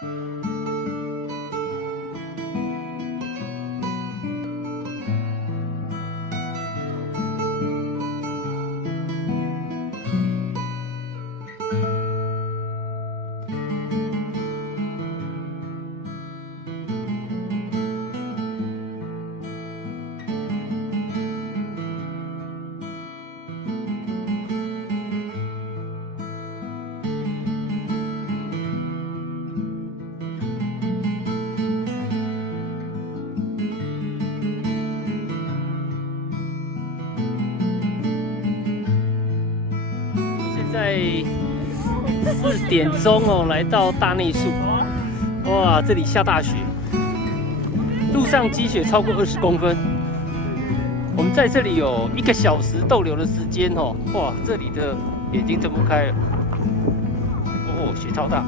现在4点钟哦，来到大内宿。哇，这里下大雪，路上积雪超过20公分。我们在这里有1个小时逗留的时间哦。哇，这里的眼睛睁不开了。哦，雪超大。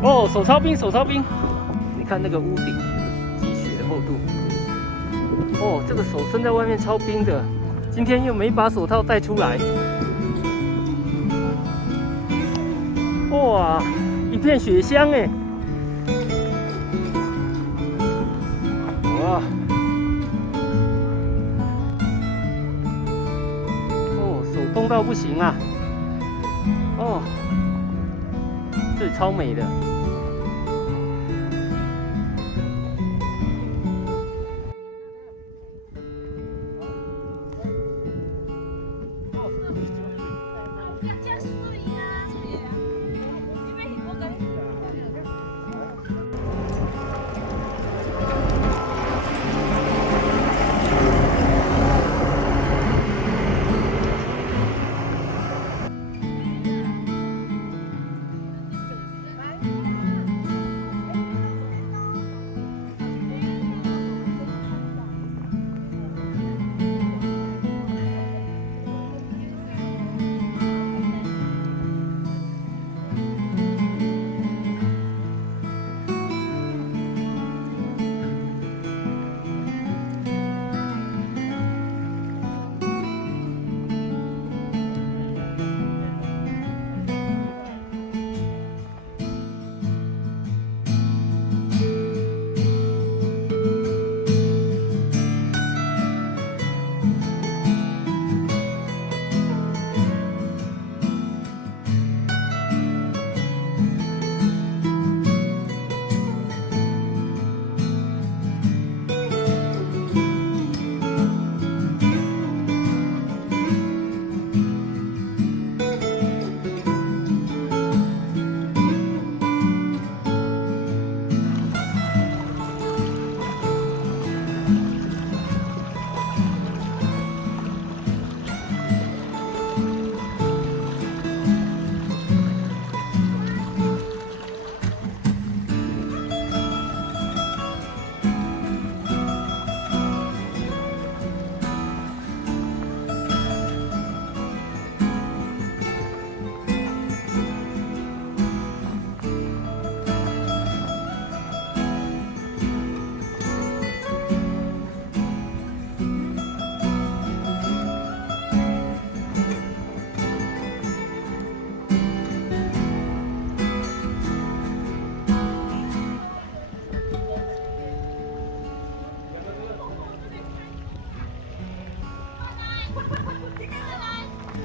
哦，手抄冰，手抄冰。你看那个屋顶积雪的厚度。哦，这个手伸在外面超冰的，今天又没把手套带出来。哇，一片雪乡哎！哇！哦，手冻到不行啊！哦，这里超美的。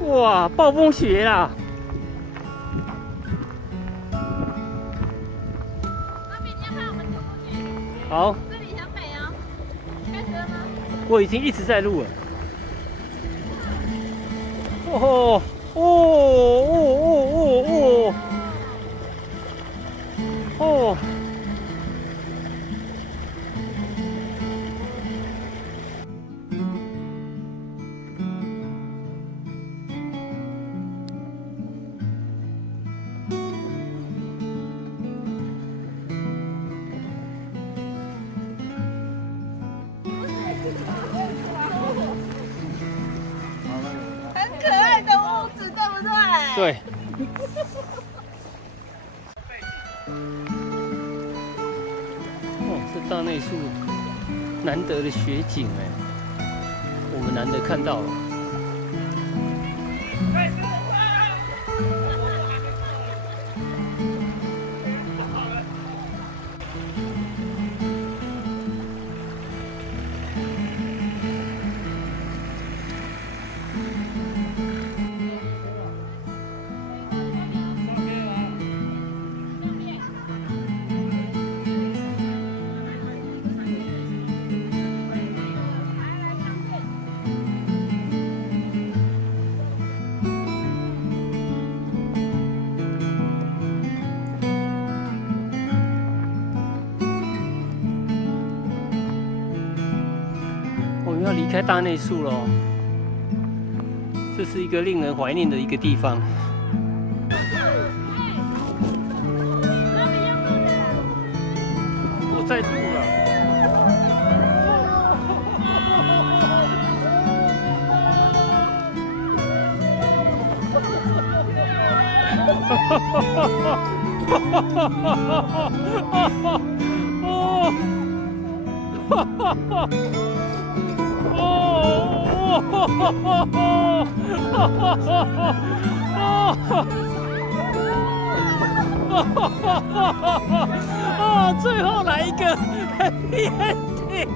哇，暴风雪啦！阿比，你要不要我们走过去？好，这里很美哦。开始了吗？我已经一直在录了。哦哦哦哦哦哦哦！很可爱的屋子，对不对？对。哦，这大内宿难得的雪景哎，我们难得看到了。开大内宿了，这是一个令人怀念的一个地方。我在录了。最后来一个 happy ending。